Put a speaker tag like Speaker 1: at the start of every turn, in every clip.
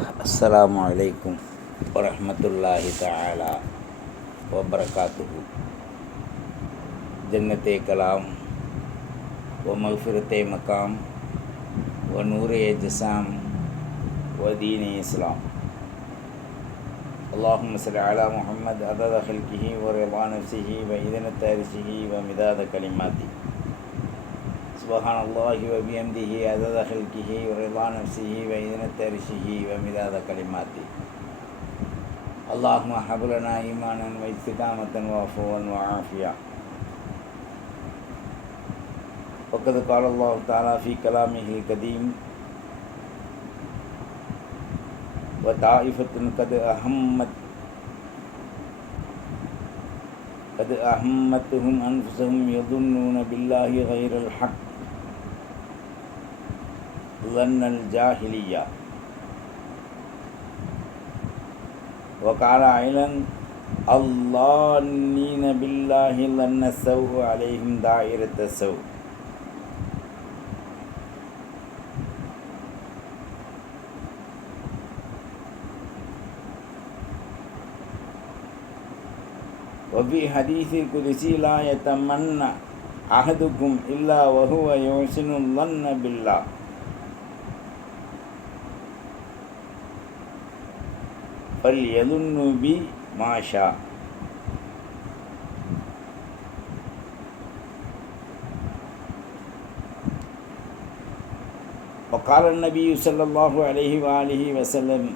Speaker 1: السلام عليكم ورحمة الله تعالى وبركاته. جنت کلام و مغفرت مقام و نور جسام و دین إسلام. اللهم صل على محمد عدد خلقه ورضا نفسه وإذن تارسه ومداد كلماته. سبحان الله وبحمده عدد خلقه ورضا نفسه وإذن تارسه ومداد كلماته. اللهم هب لنا إيمانا واستقامة وعفوا وعافية. وقد قال الله تعالى في كلامه القديم وطائفة قد أهمت قد أهمتهم أنفسهم يظنون بالله غير الحق. ظن الجاهلية وقال أيضا الظانين بالله ظن السوء عليهم دائرة السوء. وفي حديث القدسي لا يتمنى أحدكم إلا وهو يحسن الظن بالله. فليظن بي ما شاء. وقال النبي صلى الله عليه وآله وسلم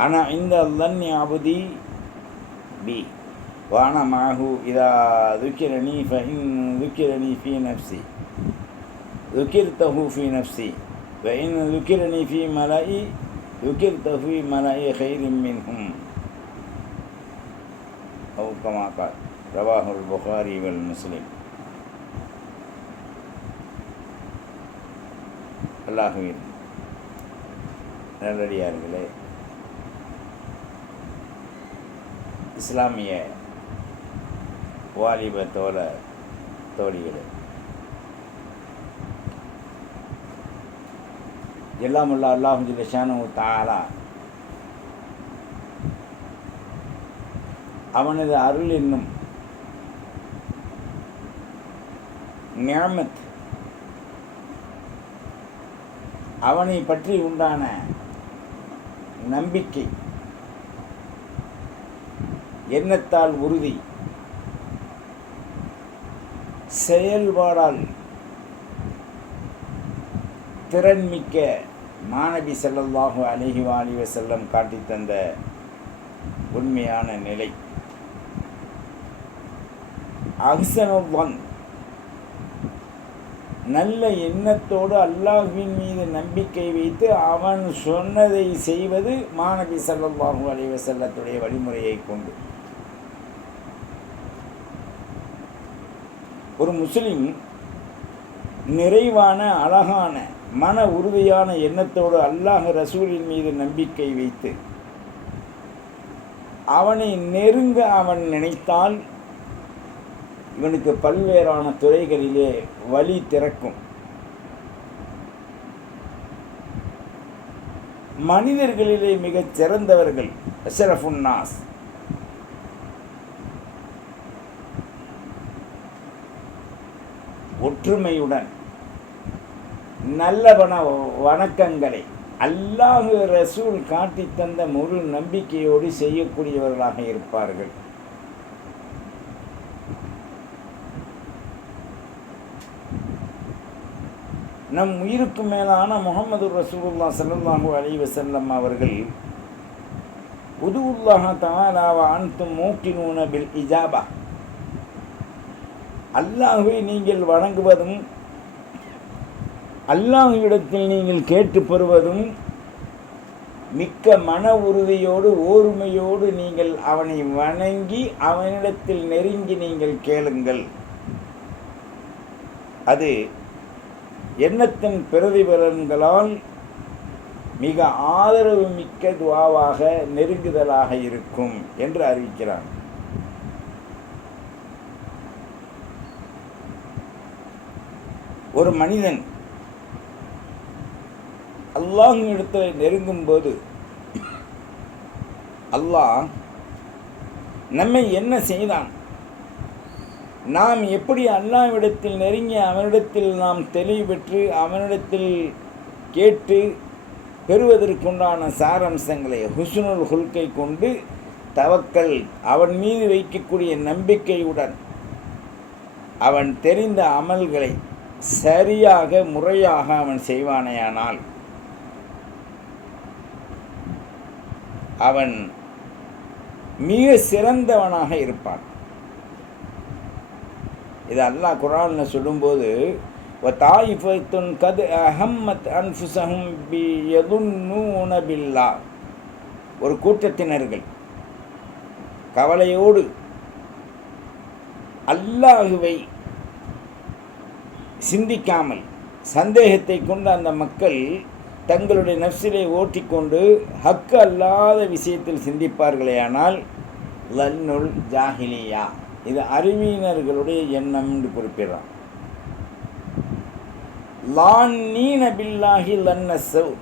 Speaker 1: أنا عند ظن عبدي بي وأنا معه إذا ذكرني فإن ذكرني في نفسي. ذكرته في نفسي وإن ذكرني في ملئي ذكرت في ملئ خير منهم أو كما قال رواه البخاري والمسلم அல்லாஹுவின் நல்லடியார்களே இஸ்லாமிய வாலிப தோழ தோழிகளே எல்லாம் அல்லா அல்லாஹும் ஜில்ல ஷானு தாலா அவனது அருள் என்னும் நியமத் அவனை பற்றி உண்டான நம்பிக்கை எண்ணத்தால் உறுதி செயல்பாடால் திறன்மிக்க மாணவி செல்லல்லாஹு அழகி வாலிவ செல்லம் காட்டி தந்த உண்மையான நிலை. அஹ்சனுவன் நல்ல எண்ணத்தோடு அல்லாஹுவின் மீது நம்பிக்கை வைத்து அவன் சொன்னதை செய்வது மாணவி செல்லல்லாஹு அலைவ செல்லத்துடைய வழிமுறையை கொண்டு. ஒரு முஸ்லிம் நிறைவான அழகான மன உறுதியான எண்ணத்தோடு அல்லாஹ் ரசூலின் மீது நம்பிக்கை வைத்து அவனை நெருங்க அவன் நினைத்தால் இவனுக்கு பல்வேறான துறைகளிலே வழி திறக்கும். மனிதர்களிலே மிகச் சிறந்தவர்கள் அஷரஃபுன்னாஸ் ஒற்றுமையுடன் நல்லவன வணக்கங்களை. அல்லாஹு ரசூல் காட்டி தந்த முழு நம்பிக்கையோடு செய்யக்கூடியவர்களாக இருப்பார்கள். நம் உயிருக்கு மேலான முகமது ரசூல்லா சல்லாஹூ அலி வசல்லம் அவர்கள் உதுவுல்லாஹ தாலாவ அன்து மூக்கினூன பில் இஜாபா. அல்லாஹுவை நீங்கள் வணங்குவதும் அல்லாஹ்விடத்தில் நீங்கள் கேட்டு பெறுவதும் மிக்க மன உறுதியோடு ஓர்மையோடு நீங்கள் அவனை வணங்கி அவனிடத்தில் நெருங்கி நீங்கள் கேளுங்கள். அது எண்ணத்தின் பிரதிபலன்களால் மிக ஆதரவு மிக்க துவாவாக நெருங்குதலாக இருக்கும் என்று அறிவிக்கிறான். ஒரு மனிதன் அல்லாஹ் இடத்துல நெருங்கும் போது அல்லாஹ் நம்மை என்ன செய்தான்? நாம் எப்படி அல்லாவிடத்தில் நெருங்கி அவனிடத்தில் நாம் தெளிவு பெற்று அவனிடத்தில் கேட்டு பெறுவதற்குண்டான சாரம்சங்களை ஹுஸ்னுல் ஹுல்கை கொண்டு தவக்கல் அவன் மீது வைக்கக்கூடிய நம்பிக்கையுடன் அவன் தெரிந்த அமல்களை சரியாக முறையாக அவன் செய்வானேயானால் அவன் மிக சிறந்தவனாக இருப்பான். இது அல்லாஹ் குரானில் சொல்லும்போது தாயிஃபத்துன் கது அஹம்மத் அன்ஃபுசஹும் பி எதுன்னூன பில்லா. ஒரு கூட்டத்தினர்கள் கவலையோடு அல்லாஹுவை சிந்திக்காமல் சந்தேகத்தை கொண்டு அந்த மக்கள் தங்களுடைய நப்சிலை ஓட்டிக்கொண்டு ஹக்கு அல்லாத விஷயத்தில் சிந்திப்பார்களேயானால் லன்னுல் ஜாஹிலியா இது அறிவியினர்களுடைய எண்ணம் என்று குறிப்பிடுறான். லான் நீன பில்லாஹி லன்ன சவ்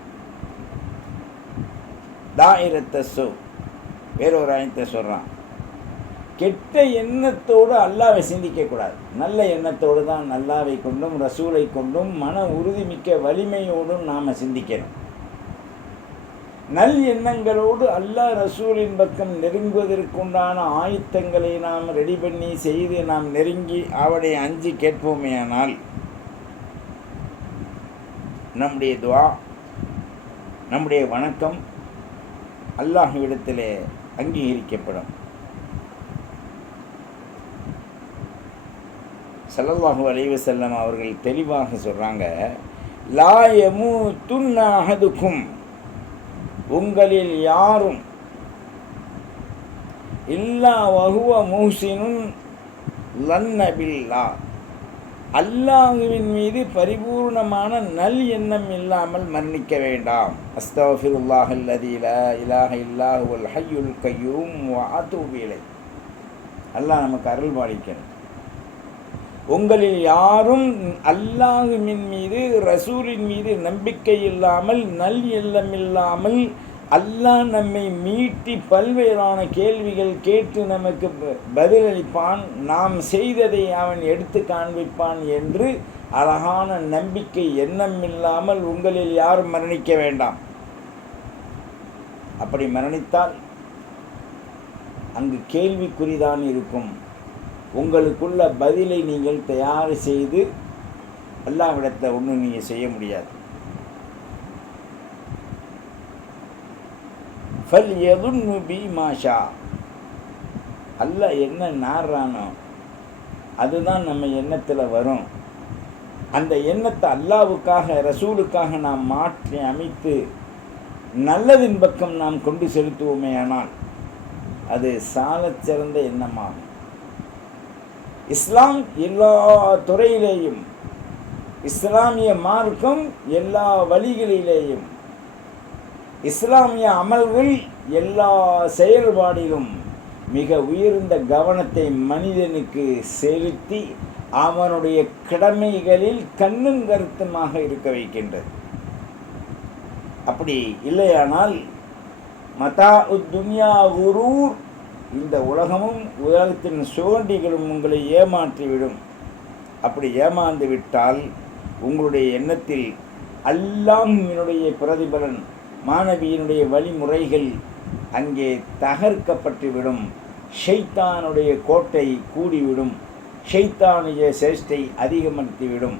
Speaker 1: தாயிரத்த சவ் வேறொரு ஆயத்தை சொல்கிறான் கெட்ட எண்ணத்தோடு அல்லாவை சிந்திக்கக்கூடாது நல்ல எண்ணத்தோடு தான் நல்லாவை கொண்டும் ரசூலை கொண்டும் மன உறுதிமிக்க வலிமையோடும் நாம் சிந்திக்கணும். நல் எண்ணங்களோடு அல்லாஹ் ரசூலின் பக்கம் நெருங்குவதற்குண்டான ஆயுத்தங்களை நாம் ரெடி பண்ணி செய்து நாம் நெருங்கி அவனை அஞ்சு கேட்போமேயானால் நம்முடைய துவா நம்முடைய வணக்கம் அல்லாஹ் இடத்திலே அங்கீகரிக்கப்படும். சல்லல்லாஹு அலைவ செல்லம் அவர்கள் தெளிவாக சொல்கிறாங்க லாயமு துன்னஹதுக்கும் உங்களில் யாரும் இல்லா வகுவ மூசினும் லன்னபில்லா. அல்லாஹுவின் மீது பரிபூர்ணமான நல் எண்ணம் இல்லாமல் மன்னிக்க வேண்டாம். அஸ்தஃபிருல்லாஹ் அல்லதீல லா இலாஹ இல்லாஹுல் கையும் கையூம் வாத்தூபிலை அல்லாஹ் நமக்கு அருள் பாலிக்கணும் உங்களில் யாரும் அல்லாஹுவின் மீது ரசூலின் மீது நம்பிக்கை இல்லாமல் நல் எண்ணம் இல்லாமல் அல்லாஹ் நம்மை மீட்டி பல்வேறான கேள்விகள் கேட்டு நமக்கு பதிலளிப்பான். நாம் செய்ததை அவன் எடுத்து காண்பிப்பான் என்று அழகான நம்பிக்கை எண்ணம் இல்லாமல் உங்களில் யாரும் மரணிக்க வேண்டாம். அப்படி மரணித்தால் அங்கு கேள்விக்குறிதான் இருக்கும். உங்களுக்குள்ள பதிலை நீங்கள் தயார் செய்து அல்லாவிடத்தை ஒன்றும் நீங்கள் செய்ய முடியாது. ஃபல் எதுன்னு பி மாஷா அல்ல என்ன நாடுறானோ அதுதான் நம்ம எண்ணத்தில் வரும். அந்த எண்ணத்தை அல்லாவுக்காக ரசூலுக்காக நாம் மாற்றி அமைத்து நல்லதின் பக்கம் நாம் கொண்டு செலுத்துவோமே ஆனால் அது சாலச்சிறந்த எண்ணமாகும். இஸ்லாம் எல்லா துறையிலேயும் இஸ்லாமிய மார்க்கம் எல்லா வழிகளிலேயும் இஸ்லாமிய அமல்கள் எல்லா செயல்பாடிலும் மிக உயர்ந்த கவனத்தை மனிதனுக்கு செலுத்தி அவனுடைய கடமைகளில் கண்ணும் கருத்துமாக இருக்க வைக்கின்றது. அப்படி இல்லையானால் மதா துன்யா குரூர் இந்த உலகமும் உலகத்தின் சுகண்டிகளும் உங்களை ஏமாற்றிவிடும். அப்படி ஏமாந்து விட்டால் உங்களுடைய எண்ணத்தில் அல்லாமினுடைய பிரதிபலன் மாணவியினுடைய வழிமுறைகள் அங்கே தகர்க்கப்பட்டுவிடும். ஷைத்தானுடைய கோட்டை கூடிவிடும். ஷைத்தானுடைய சேஷ்டை அதிகப்படுத்திவிடும்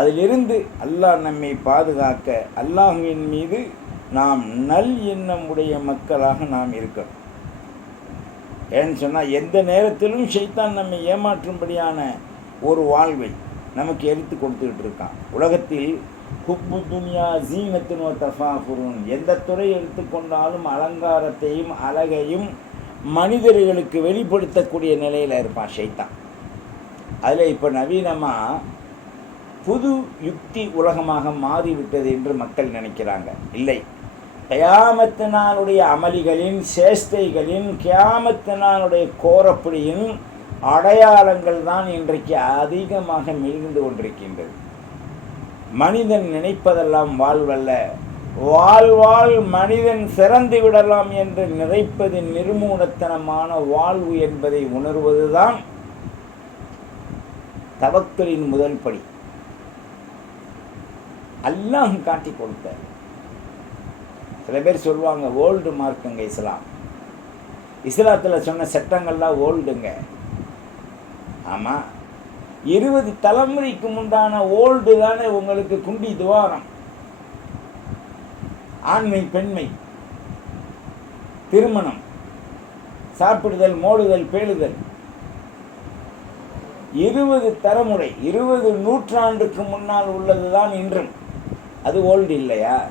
Speaker 1: அதிலிருந்து அல்லாஹ் நம்மை பாதுகாக்க அல்லாஹுவின் மீது நாம் நல் எண்ணம் உடைய மக்களாக நாம் இருக்கணும். ஏன்னு சொன்னால் எந்த நேரத்திலும் சைத்தான் நம்மை ஏமாற்றும்படியான ஒரு வாழ்வை நமக்கு எடுத்து கொடுத்துக்கிட்டு இருக்கான். உலகத்தில் ஹுப்பு துனியா ஜீனத்தின் தஃபாஃபுருன் எந்த துறை எடுத்துக்கொண்டாலும் அலங்காரத்தையும் அழகையும் மனிதர்களுக்கு வெளிப்படுத்தக்கூடிய நிலையில் இருப்பான் ஷைத்தான். அதில் இப்போ நவீனமாக புது யுக்தி உலகமாக மாறிவிட்டது என்று மக்கள் நினைக்கிறாங்க. இல்லை. கயாமத்து நாளுடைய அமளிகளின் சேஷ்டைகளின் கியாமத்து நாளுடைய கோரப்படியின் அடையாளங்கள் தான் இன்றைக்கு அதிகமாக மிகுந்து கொண்டிருக்கின்றது. மனிதன் நினைப்பதெல்லாம் வாழ்வல்ல. வாழ்வாள் மனிதன் சிறந்து விடலாம் என்று நினைப்பது நிர்மூலத்தனமான வாழ்வு என்பதை உணர்வதுதான் தவக்களின் முதல் படி. அல்லாஹ் காட்டி கொடுத்தார். சில பேர் சொல்லுவாங்க ஓல்டு மார்க்குங்க இஸ்லாம்? இஸ்லாத்தில் சொன்ன சட்டங்கள்லாம் ஓல்டுங்க ஆமாம் இருபது தலைமுறைக்கு முண்டான ஓல்டு தானே உங்களுக்கு குண்டி துவாரம். ஆண்மை பெண்மை. திருமணம். சாப்பிடுதல் மோடுதல் பேழுதல் இருபது தலைமுறை இருபது நூற்றாண்டுக்கு முன்னால் உள்ளது தான் இன்றும். அது ஓல்டு இல்லையா?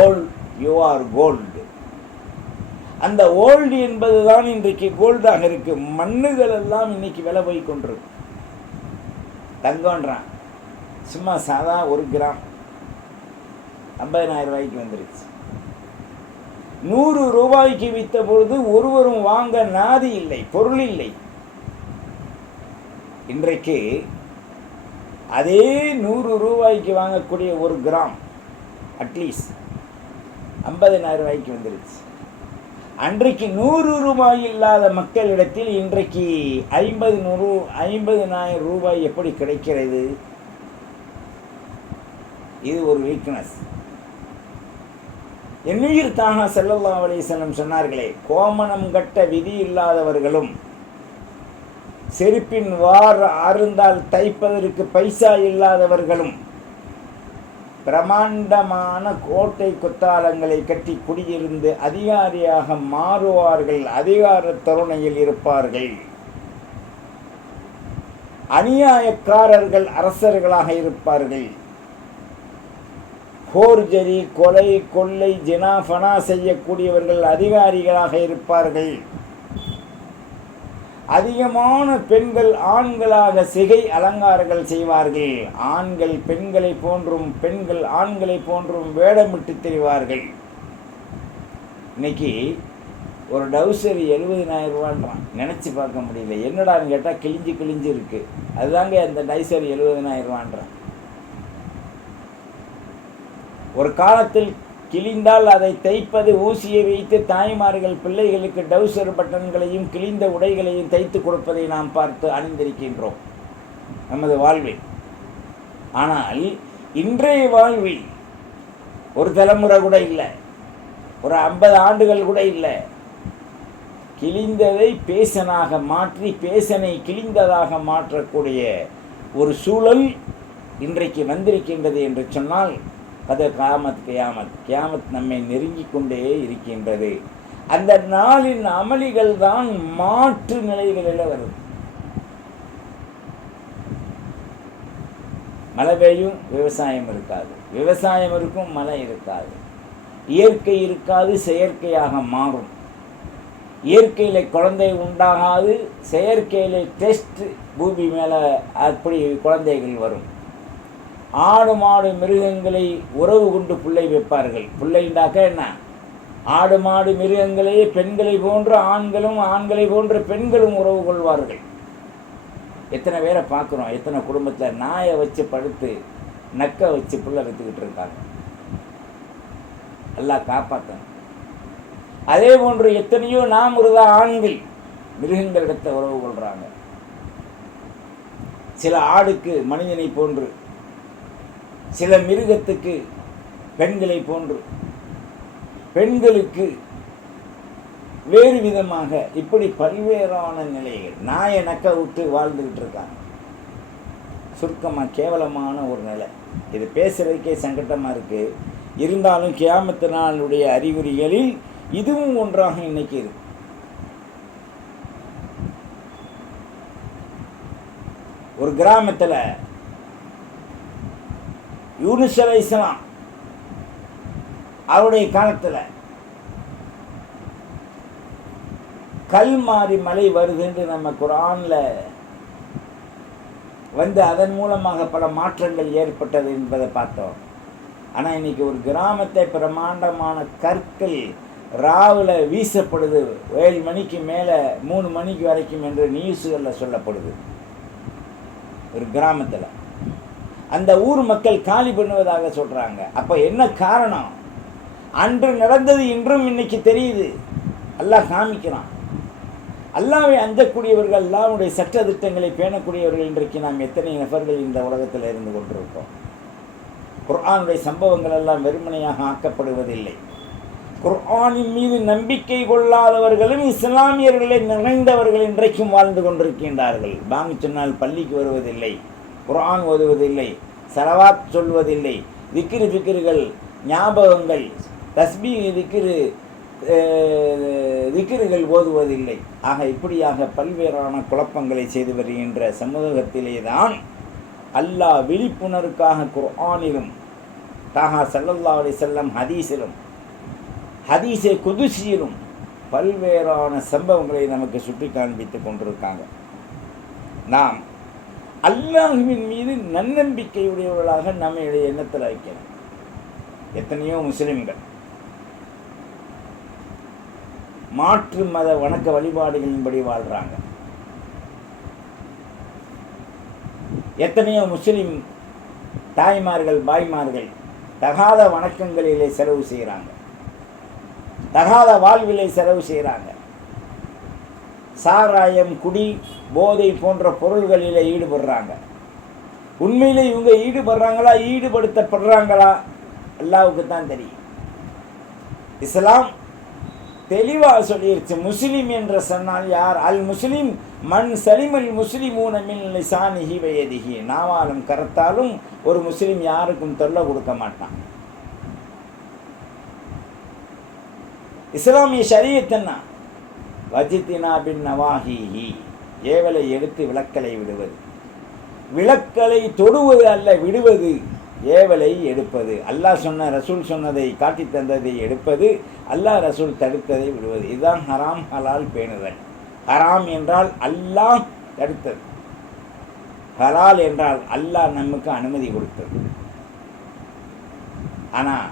Speaker 1: ஓல்ட் யூ ஆர் கோல்டு அந்த ஓல்டு என்பது தான் இன்றைக்கு கோல்டாக இருக்கு. மண்ணுகள் எல்லாம் இன்னைக்கு விலை போய் கொண்டிருக்கு. தங்கன்றான் சும்மா சாதா ஒரு கிராம். ஐம்பதினாயிரம் ரூபாய்க்கு வந்துருச்சு. நூறு ரூபாய்க்கு வித்த பொழுது ஒருவரும் வாங்க நாதி இல்லை பொருள் இல்லை. இன்றைக்கு அதே நூறு ரூபாய்க்கு வாங்கக்கூடிய ஒரு கிராம் அட்லீஸ்ட் ஐம்பதனாயிரம் ரூபாய்க்கு வந்துருச்சு. அன்றைக்கு நூறு ரூபாய் இல்லாத மக்களிடத்தில் இன்றைக்கு ஐம்பது நூறு ஐம்பதுனாயிரம் ரூபாய் எப்படி கிடைக்கிறது? இது ஒரு வீக்னஸ் என்னுயிர் தானா செல்லல்லா அலிசல்லம் சொன்னார்களே கோமணம் கட்ட விதி இல்லாதவர்களும் செருப்பின் வார் அருந்தால் தைப்பதற்கு பைசா இல்லாதவர்களும் பிரமாண்டமான கோட்டை கொத்தாலங்களை கட்டி குடியிருந்து அதிகாரியாக மாறுவார்கள் அதிகார தருணையில் இருப்பார்கள். அநியாயக்காரர்கள் அரசர்களாக இருப்பார்கள். போர்ஜரி கொலை கொள்ளை ஜெனாஃபனா செய்யக்கூடியவர்கள் அதிகாரிகளாக இருப்பார்கள். அதிகமான பெண்கள் ஆண்களாக சிகை அலங்காரங்கள் செய்வார்கள். ஆண்கள் பெண்களை போன்றும் பெண்கள் ஆண்களை போன்றும் வேடமிட்டு தெரிவார்கள். இன்னைக்கு ஒரு டவுசர் எழுபதினாயிரம் ரூபான்றான். நினச்சி பார்க்க முடியல. என்னடான்னு கேட்டால் கிழிஞ்சு கிழிஞ்சு இருக்கு. அதுதாங்க அந்த டைசர் எழுபதினாயிரம் ரூபான்றான். ஒரு காலத்தில் கிழிந்தால் அதை தைப்பது ஊசியை வைத்து தாய்மார்கள் பிள்ளைகளுக்கு டவுசர் பட்டன்களையும் கிழிந்த உடைகளையும் தைத்து கொடுப்பதை நாம் பார்த்து அணிந்திருக்கின்றோம். நமது வாழ்வில். ஆனால் இன்றைய வாழ்வில் ஒரு தலைமுறை கூட இல்லை. ஒரு ஐம்பது ஆண்டுகள் கூட இல்லை. கிழிந்ததை பேசனாக மாற்றி பேசனை கிழிந்ததாக மாற்றக்கூடிய ஒரு சூழல் இன்றைக்கு வந்திருக்கின்றது என்று சொன்னால் அது காமத் கியாமத். கியாமத் நம்மை நெருங்கி கொண்டே இருக்கின்றது. அந்த நாளின் அமளிகள் தான் மாற்று நிலைகளில் வரும். மழை பெய்யும் விவசாயம் இருக்காது. விவசாயம் இருக்கும் மழை இருக்காது. இயற்கை இருக்காது செயற்கையாக மாறும். இயற்கையில் குழந்தை உண்டாகாது செயற்கையில் டெஸ்ட் பூமி மேலே அப்படி குழந்தைகள் வரும். ஆடு மாடு மிருகங்களை உறவு கொண்டு பிள்ளை வைப்பார்கள். பிள்ளைண்டாக்க என்ன? ஆடு மாடு மிருகங்களே பெண்களை போன்று ஆண்களும் ஆண்களை போன்று பெண்களும் உறவு கொள்வார்கள். எத்தனை பேரை பார்க்குறோம். எத்தனை குடும்பத்தில் நாயை வச்சு படுத்து நக்க வச்சு பிள்ளை வைத்துக்கிட்டு இருக்காங்க. எல்லாம் காப்பாற்றணும் அதே போன்று எத்தனையோ நாம் ஒருதா ஆண்கள் மிருகங்களிடத்தை உறவு கொள்கிறாங்க சில ஆடுக்கு மனிதனை போன்று சில மிருகத்துக்கு பெண்களை போன்று. பெண்களுக்கு வேறு விதமாக இப்படி பல்வேறான நிலைகள் நாயை நக்க விட்டு வாழ்ந்துக்கிட்டு இருக்காங்க. சுருக்கமாக கேவலமான ஒரு நிலை. இது பேசுறதுக்கே சங்கட்டமாக இருக்குது இருந்தாலும் கியாமத்து நாளுடைய அறிகுறிகளில் இதுவும் ஒன்றாக இன்னைக்கு இருக்கு. ஒரு கிராமத்தில் யூனுஸ் அலை இஸ்லாம் அவருடைய காலத்தில் கல் மாறி மலை வருது என்று நம்ம குரானில் வந்து அதன் மூலமாக பல மாற்றங்கள் ஏற்பட்டது என்பதை பார்த்தோம். ஆனால் இன்னைக்கு ஒரு கிராமத்தை பிரமாண்டமான கற்கள் ராவில் வீசப்படுது. ஏழு மணிக்கு மேலே மூணு மணிக்கு வரைக்கும் என்று நியூஸுகளில் சொல்லப்படுது. ஒரு கிராமத்தில். அந்த ஊர் மக்கள் காலி பண்ணுவதாக சொல்கிறாங்க அப்போ என்ன காரணம்? அன்று நடந்தது இன்றும் இன்னைக்கு தெரியுது. அல்லாஹ் காமிக்கிறான். அல்லாவை அஞ்சக்கூடியவர்கள் அல்லாவுடைய சட்ட திட்டங்களை பேணக்கூடியவர்கள் இன்றைக்கு நாம் எத்தனை நபர்கள் இந்த உலகத்தில் இருந்து கொண்டிருக்கோம்? குர்ஆனுடைய சம்பவங்கள் எல்லாம் வெறுமனையாக ஆக்கப்படுவதில்லை. குர்ஆனின் மீது நம்பிக்கை கொள்ளாதவர்களும் இஸ்லாமியர்களை நிறைந்தவர்கள் இன்றைக்கும் வாழ்ந்து கொண்டிருக்கின்றார்கள். பாங்கு சொன்னால் பள்ளிக்கு வருவதில்லை. குரான் ஓதுவதில்லை சலவாத் சொல்வதில்லை விக்கிரு ஃபிக்கிர்கள் ஞாபகங்கள் தஸ்மி விக்கிரு விக்கிருகள் ஓதுவதில்லை. ஆக இப்படியாக பல்வேறான குழப்பங்களை செய்து வருகின்ற சமூகத்திலே தான் அல்லாஹ் விழிப்புணர்வுக்காக குர்ஆனிலும் தாகா சல்லல்லா அலி செல்லம் ஹதீஸிலும் ஹதீஸை குதிசியிலும் பல்வேறான சம்பவங்களை நமக்கு சுட்டி காண்பித்து கொண்டிருக்காங்க. நாம் அல்லாஹுவின் மீது நன்னம்பிக்கையுடையவர்களாக நம்முடைய எண்ணத்தில் வைக்கிறோம் எத்தனையோ முஸ்லிம்கள். மாற்று மத வணக்க வழிபாடுகளின்படி வாழ்கிறாங்க எத்தனையோ முஸ்லிம் தாய்மார்கள் பாய்மார்கள் தகாத வணக்கங்களிலே செலவு செய்கிறாங்க தகாத வாழ்விலை செலவு செய்கிறாங்க சாராயம் குடி போதை போன்ற பொருள்களில் ஈடுபடுறாங்க. உண்மையிலே இவங்க ஈடுபடுறாங்களா ஈடுபடுத்தப்படுறாங்களா? அல்லாவுக்கு தான் தெரியும். இஸ்லாம் தெளிவாக சொல்லிருச்சு முஸ்லீம் என்று சொன்னால் யார்? அல் முஸ்லீம் மண் சலிமல் முஸ்லிமூன மின் லிசானிஹி வயதிஹி. நாவாலும் கரத்தாலும் ஒரு முஸ்லீம் யாருக்கும் தொல்லை கொடுக்க மாட்டான். இஸ்லாமிய ஷரியத் என்ன? வஜித்தினா பின் நவாஹிஹி. ஏவலை எடுத்து விளக்கலை விடுவது. விளக்கலை தொடுவது அல்ல விடுவது. ஏவலை எடுப்பது. அல்லாஹ் சொன்ன ரசூல் சொன்னதை காட்டி தந்ததை எடுப்பது. அல்லாஹ் ரசூல் தடுத்ததை விடுவது. இதுதான் ஹராம் ஹலால் பேணுதல். ஹராம் என்றால் அல்லாஹ் தடுத்தது. ஹலால் என்றால் அல்லாஹ் நமக்கு அனுமதி கொடுத்தது. ஆனால்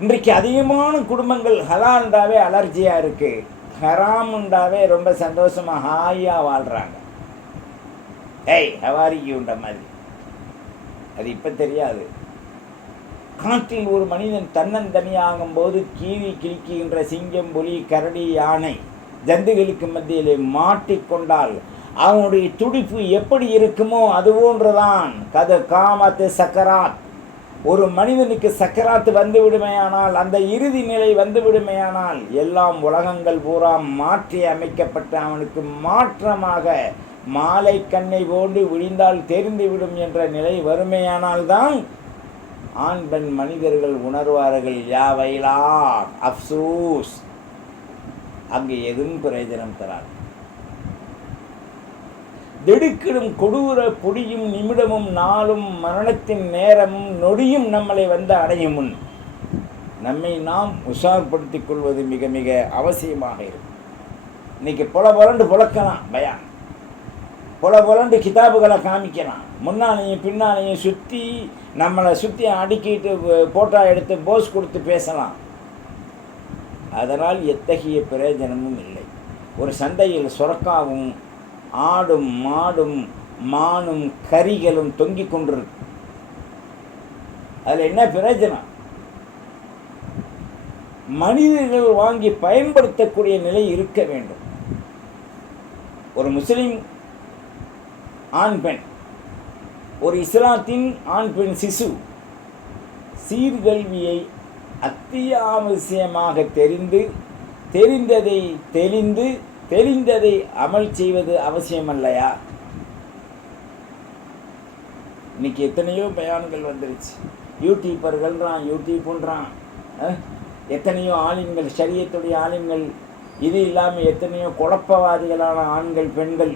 Speaker 1: இன்றைக்கு அதிகமான குடும்பங்கள் ஹலால்டாவே அலர்ஜியாக இருக்கு. ஹராமுண்டாவே ரொம்ப சந்தோஷமாக ஹாயாக வாழ்கிறாங்க ஏய் ஹவாரிக்குன்ற மாதிரி. அது இப்போ தெரியாது. காட்டில் ஒரு மனிதன் தன்னந்தனியாகும் போது கீவி கிழிக்குகின்ற சிங்கம் புலி கரடி யானை ஜந்துகளுக்கு மத்தியிலே மாட்டிக்கொண்டால் அவனுடைய துடிப்பு எப்படி இருக்குமோ அது போன்றுதான். கத காமத்து சக்கராத். ஒரு மனிதனுக்கு சக்கராத்து வந்து விடுமையானால் அந்த இறுதி நிலை வந்து விடுமையானால் எல்லாம் உலகங்கள் பூரா மாற்றி அமைக்கப்பட்ட அவனுக்கு மாற்றமாக மாலை கண்ணை போன்று விழிந்தால் தெரிந்துவிடும் என்ற நிலை வறுமையானால்தான் ஆண் பெண் மனிதர்கள் உணர்வார்கள் யாவைலா அப்சூஸ். அங்கு எதுவும் பிரயோஜனம் தராது. திடுக்கிடும் கொடூர பொடியும் நிமிடமும் நாளும் மரணத்தின் நேரமும் நொடியும் நம்மளை வந்து அடையும் முன். நம்மை நாம் உஷார்படுத்திக் கொள்வது மிக மிக அவசியமாக இருக்கும். இன்னைக்கு பொல புலண்டு புழக்கலாம் பயான் பொல புலண்டு கிதாபுகளை காமிக்கலாம். முன்னாலையும் பின்னாலையும் சுற்றி நம்மளை சுற்றி அடுக்கிட்டு போட்டோ எடுத்து போஸ் கொடுத்து பேசலாம். அதனால் எத்தகைய பிரயோஜனமும் இல்லை. ஒரு சந்தையில் சுரக்காவும் ஆடும் மாடும் மானும் கரிகளும் தொங்கிக் கொண்டிருக்கு அதில் என்ன பிரயோஜனம்? மனிதர்கள் வாங்கி பயன்படுத்தக்கூடிய நிலை இருக்க வேண்டும். ஒரு முஸ்லீம் ஆண் பெண் ஒரு இஸ்லாத்தின் ஆண் பெண் சிசு சீர்கல்வியை அத்தியாவசியமாக தெரிந்து தெரிந்ததை தெளிந்து தெரிந்ததை அமல் செய்வது அவசியமல்லையா? இன்னைக்கு எத்தனையோ பயான்கள் வந்துருச்சு. யூடியூப்பர்கள்ன்றான் யூடியூப்புன்றான் எத்தனையோ ஆலிம்கள் சரியத்துடைய ஆலிம்கள் இது இல்லாமல் எத்தனையோ குழப்பவாதிகளான ஆண்கள் பெண்கள்.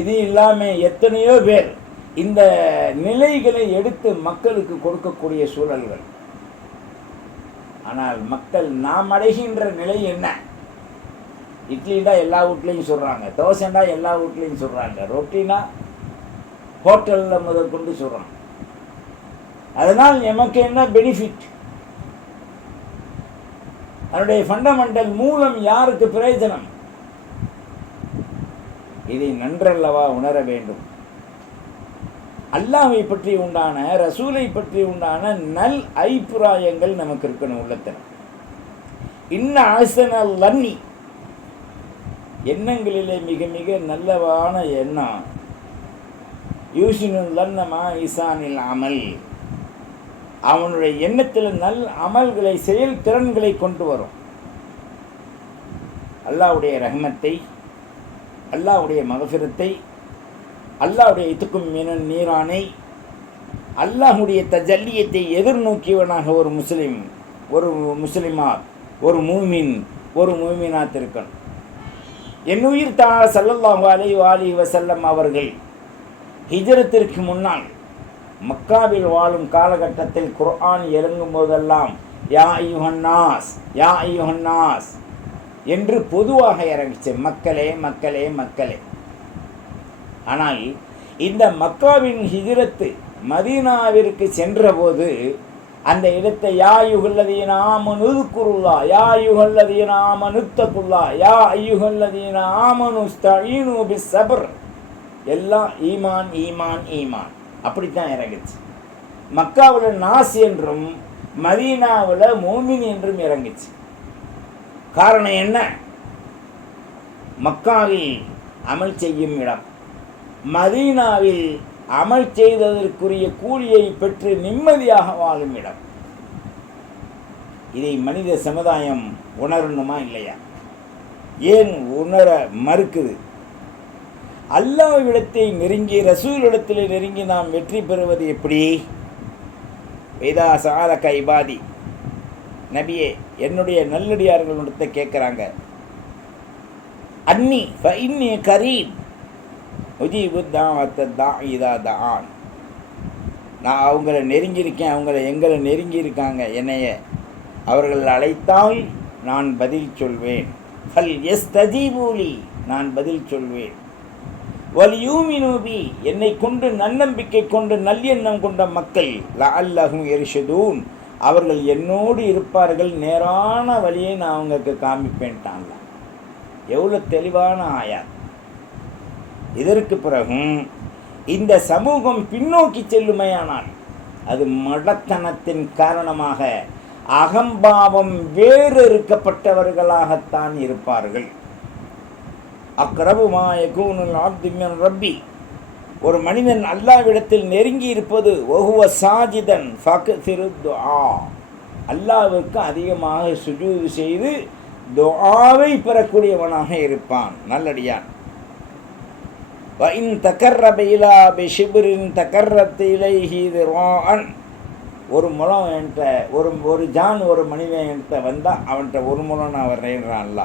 Speaker 1: இது இல்லாமல் எத்தனையோ பேர் இந்த நிலைகளை எடுத்து மக்களுக்கு கொடுக்கக்கூடிய சூழல்கள். ஆனால் மக்கள் நாம் அடைகின்ற நிலை என்ன? இட்லினா எல்லா வீட்லேயும் சொல்கிறாங்க தோசைண்டா எல்லா வீட்லேயும் சொல்கிறாங்க ரொட்டினா ஹோட்டலில் முதல் கொண்டு சொல்கிறாங்க அதனால் நமக்கு என்ன பெனிஃபிட் அதனுடைய ஃபண்டமெண்டல் மூலம் யாருக்கு பிரயோஜனம்? இதை நன்றல்லவா உணர வேண்டும். அல்லாவை பற்றி உண்டான ரசூலை பற்றி உண்டான நல் அபிப்பிராயங்கள் நமக்கு இருக்கணும் உள்ளத்தில். இன்ன ஆசனல் லன்னி. எண்ணங்களிலே மிக மிக நல்லவான எண்ணம். யூசினு லன்னமா இசானில் அமல். அவனுடைய எண்ணத்தில் நல் அமல்களை செயல் திறன்களை கொண்டு வரும். அல்லாவுடைய ரஹமத்தை அல்லாவுடைய மகசிரத்தை அல்லாவுடைய இதுக்கும் மீன நீரானை அல்லாஹுடைய தஜல்லியத்தை எதிர்நோக்கியவனாக ஒரு முஸ்லீம் ஒரு முஸ்லிமார் ஒரு மூமின் ஒரு மூமினாத் இருக்கணும். என் உயிர் தா சல்லல்லாஹு அலி வாலி வசல்லம் அவர்கள் ஹிஜரத்திற்கு முன்னால் மக்காவில் வாழும் காலகட்டத்தில் குர்ஆன் இறங்கும் போதெல்லாம் யா ஐயுஹன்னாஸ் யா ஐயுஹன்னாஸ் என்று பொதுவாக இறங்கிச்சு. மக்களே மக்களே மக்களே. ஆனால் இந்த மக்காவின் ஹிஜரத்து மதீனாவிற்கு சென்றபோது அந்த இடத்தை யா யுகல்லதீன ஆமனு குருல்லா யா யுகல்லதீன ஆமனுத்தகுல்லா யா ஐயுகல்லதீன ஆமனு ஸ்தஈனு சபர் எல்லாம் ஈமான் ஈமான் ஈமான். அப்படித்தான் இறங்குச்சு. மக்காவில் நாஸ் என்றும் மதீனாவில் மோமின் என்றும் இறங்குச்சு. காரணம் என்ன? மக்காவில் அமல் செய்யும் இடம். மதீனாவில் அமல் செய்ததற்குரிய கூலியை பெற்று நிம்மதியாக வாழும் இடம். இதை மனித சமுதாயம் உணரணுமா இல்லையா? ஏன் உணர மறுக்குது? அல்லாவிடத்தை நெருங்கி ரசூலிடத்தில் நெருங்கி நாம் வெற்றி பெறுவது எப்படி? வேதா சால கைபாதி நபியே என்னுடைய நல்லடியார்களிடத்தை கேட்குறாங்க. அன்னி இன்னி கரீப் முஜீபு தாவத்த தா இதா தான் நான் அவங்கள நெருங்கியிருக்கேன் அவங்கள எங்களை நெருங்கியிருக்காங்க என்னைய அவர்கள் அழைத்தால் நான் பதில் சொல்வேன். ஃபல் எஸ் தஜீபூலி நான் பதில் சொல்வேன். வலியூமினூபி என்னை கொண்டு நன்னம்பிக்கை கொண்டு நல்லெண்ணம் கொண்ட மக்கள் லஅல்லஹும் எரிஷதூன். அவர்கள் என்னோடு இருப்பார்கள் நேரான வழியை நான் அவங்களுக்கு காமிப்பேன்ட்டாங்க. எவ்வளோ தெளிவான ஆயார் இதற்கு பிறகும் இந்த சமூகம் பின்னோக்கி செல்லுமையானால் அது மடத்தனத்தின் காரணமாக அகம்பாவம் வேறறுக்கப்பட்டவர்களாகத்தான் இருப்பார்கள். அக்ரபுமா யகூனுல் அப்து ரப்பி. ஒரு மனிதன் அல்லாவிடத்தில் நெருங்கி இருப்பது ஒகுவ சாஜிதன் ஃபக் திரு துஆ. அல்லாவிற்கு அதிகமாக சுஜூது செய்து துஆவை பெறக்கூடியவனாக இருப்பான் நல்லடியான். வயின் தக்கர்ரப இலா பிஷிபிரின் தக்கர்ரத்து இலைஹி ரான் ஒரு முழம் என்கிட்ட ஒரு ஒரு ஜான் ஒரு மனிதன் என்கிட்ட வந்தால் அவன்கிட்ட ஒரு முழம் நான் வர்றேன்றான்ல.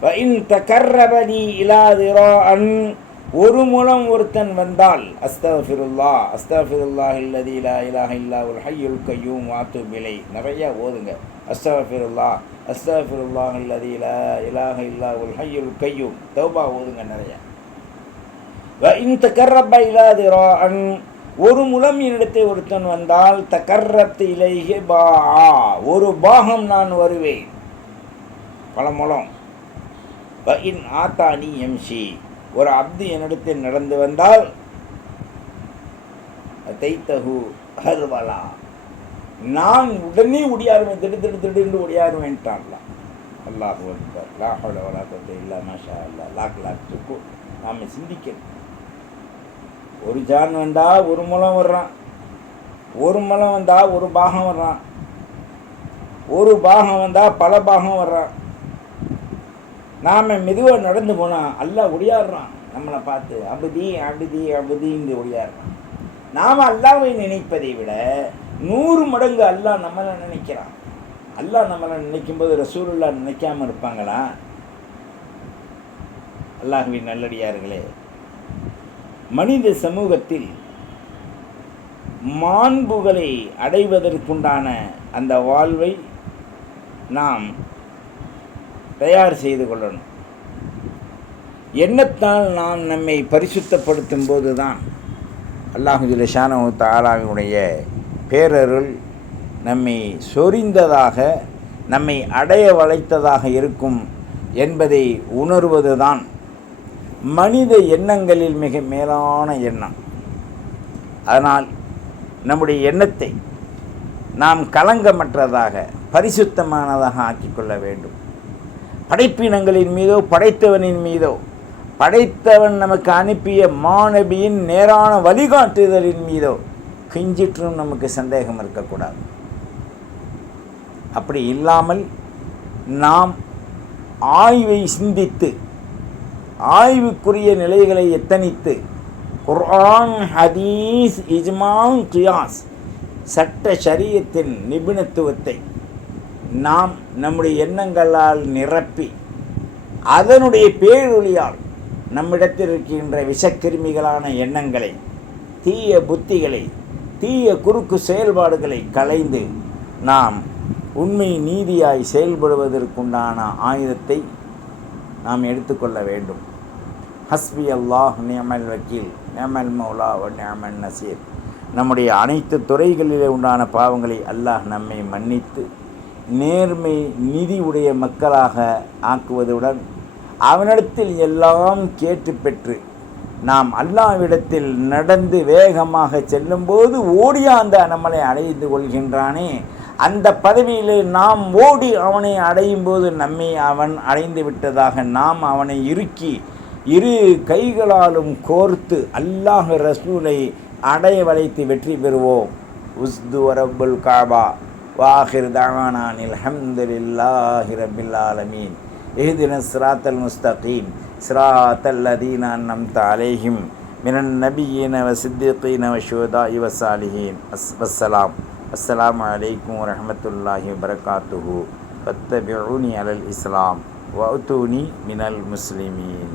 Speaker 1: வயின் தக்கர்ரபதி இலா அன் ஒரு மூலம் ஒருத்தன் வந்தால் அஸ்தஃபிருல்லா அஸ்தஃபிருல்லா இல்லதி இலா இலாஹ இல்லா ஒரு ஹையுல் கையும் வாத்து பிலை நிறையா ஓதுங்க. அஸ்தஃபிருல்லா அஸ்தஃபிருல்லா இல்லதி இலா இலாஹ இல்லா ஒரு ஹையுல் கையும். தௌபா ஓதுங்க நிறையா. இன் தகர்ரப இலாதிரான் ஒரு முழம் என்னிடத்தை ஒருத்தன் வந்தால் தக்கர்ரத்து இலைஹி பா ஒரு பாகம் நான் வருவேன். பல முழம். இன் ஆத்தானி எம்சி ஒரு அப்து என்னிடத்தில் நடந்து வந்தால் தைத்தகு ஹர்வலா நான் உடனே ஒடியாருவேன் திடு திடு திடுன்னு ஒடியாருவேன்ட்டான்லாம் அல்லாஹ் அக்பர். லா ஹவுல இல்லை குவத்த மாஷா அல்லா லாக் லாக் இருக்கும் நாம் சிந்திக்கணும். ஒரு ஜான் வந்தால் ஒரு முலம் வர்றான். ஒரு முலம் வந்தால் ஒரு பாகம் வர்றான். ஒரு பாகம் வந்தால் பல பாகம் வர்றான். நாம் மெதுவாக நடந்து போனால் அல்லாஹ் ஒடியாடுறான். நம்மளை பார்த்து அபுதி அபுதி அபுதின்னு ஒடியாடுறான். நாம் அல்லாவை நினைப்பதை விட நூறு மடங்கு அல்லாஹ் நம்மளை நினைக்கிறான். அல்லாஹ் நம்மளை நினைக்கும்போது ரசூலுல்லா நினைக்காமல் இருப்பாங்களா? அல்லாஹுவின் நல்லடியார்களே மனித சமூகத்தில் மாண்புகளை அடைவதற்குண்டான அந்த வாழ்வை நாம் தயார் செய்து கொள்ளணும். எண்ணத்தால் நாம் நம்மை பரிசுத்தப்படுத்தும் போது தான் அல்லாஹுஜுல ஷானு தாலாவினுடைய பேரருள் நம்மை சொரிந்ததாக நம்மை அடைய வளைத்ததாக இருக்கும் என்பதை உணர்வது தான் மனித எண்ணங்களில் மிக மேலான எண்ணம். அதனால் நம்முடைய எண்ணத்தை நாம் கலங்கமற்றதாக பரிசுத்தமானதாக ஆக்கிக்கொள்ள வேண்டும். படைப்பினங்களின் மீதோ படைத்தவனின் மீதோ படைத்தவன் நமக்கு அனுப்பிய மாணவியின் நேரான வழிகாட்டுதலின் மீதோ கிஞ்சிற்றும் நமக்கு சந்தேகம் இருக்கக்கூடாது. அப்படி இல்லாமல் நாம் ஆய்வை சிந்தித்து ஆய்வுக்குரிய நிலைகளை எத்தனித்து குர்ஆன் ஹதீஸ் இஜ்மான் கியாஸ் சட்ட சரியத்தின் நிபுணத்துவத்தை நாம் நம்முடைய எண்ணங்களால் நிரப்பி அதனுடைய பேரொழியால் நம்மிடத்தில் இருக்கின்ற விஷக்கிருமிகளான எண்ணங்களை தீய புத்திகளை தீய குறுக்கு செயல்பாடுகளை களைந்து நாம் உண்மை நீதியாய் செயல்படுவதற்குண்டான ஆயுதத்தை நாம் எடுத்துக்கொள்ள வேண்டும். ஹஸ்பி அல்லாஹ் நியமல் வக்கீல் நியமல் மௌலா வ நியமல் நசீர். நம்முடைய அனைத்து துறைகளிலே உண்டான பாவங்களை அல்லாஹ் நம்மை மன்னித்து நேர்மை நிதி உடைய மக்களாக ஆக்குவதுடன் அவனிடத்தில் எல்லாம் கேட்டு பெற்று நாம் அல்லாவிடத்தில் நடந்து வேகமாக செல்லும்போது ஓடியாந்த நம்மளை அடைந்து கொள்கின்றானே அந்த பதவியிலே நாம் ஓடி அவனை அடையும் போது நம்மை அவன் அடைந்து விட்டதாக நாம் அவனை இறுக்கி இரு கைகளாலும் கோர்த்து அல்லாஹ் ரசூலை அடைய வளைத்து வெற்றி பெறுவோம். உஸ்து அரபுல் காபா. வாஹிர் தானானில் ஹம்துலில்லாஹி ரபில் ஆலமீன். எஹ்தின சிராத்தல் முஸ்தகீம். சிராத்தல் அதீனான் நம் தாலேஹிம் மினன் நபியின வ சித்திகீன வ ஷோதா அஸ் வசலாம் அஸ்லாம் அலைக்கும் வரமத்துல்லாஹி வரகாத்துஹூ பத்தபிஉனி அலல் இஸ்லாம். வஅத்தூனி மினல் முஸ்லிமீன்.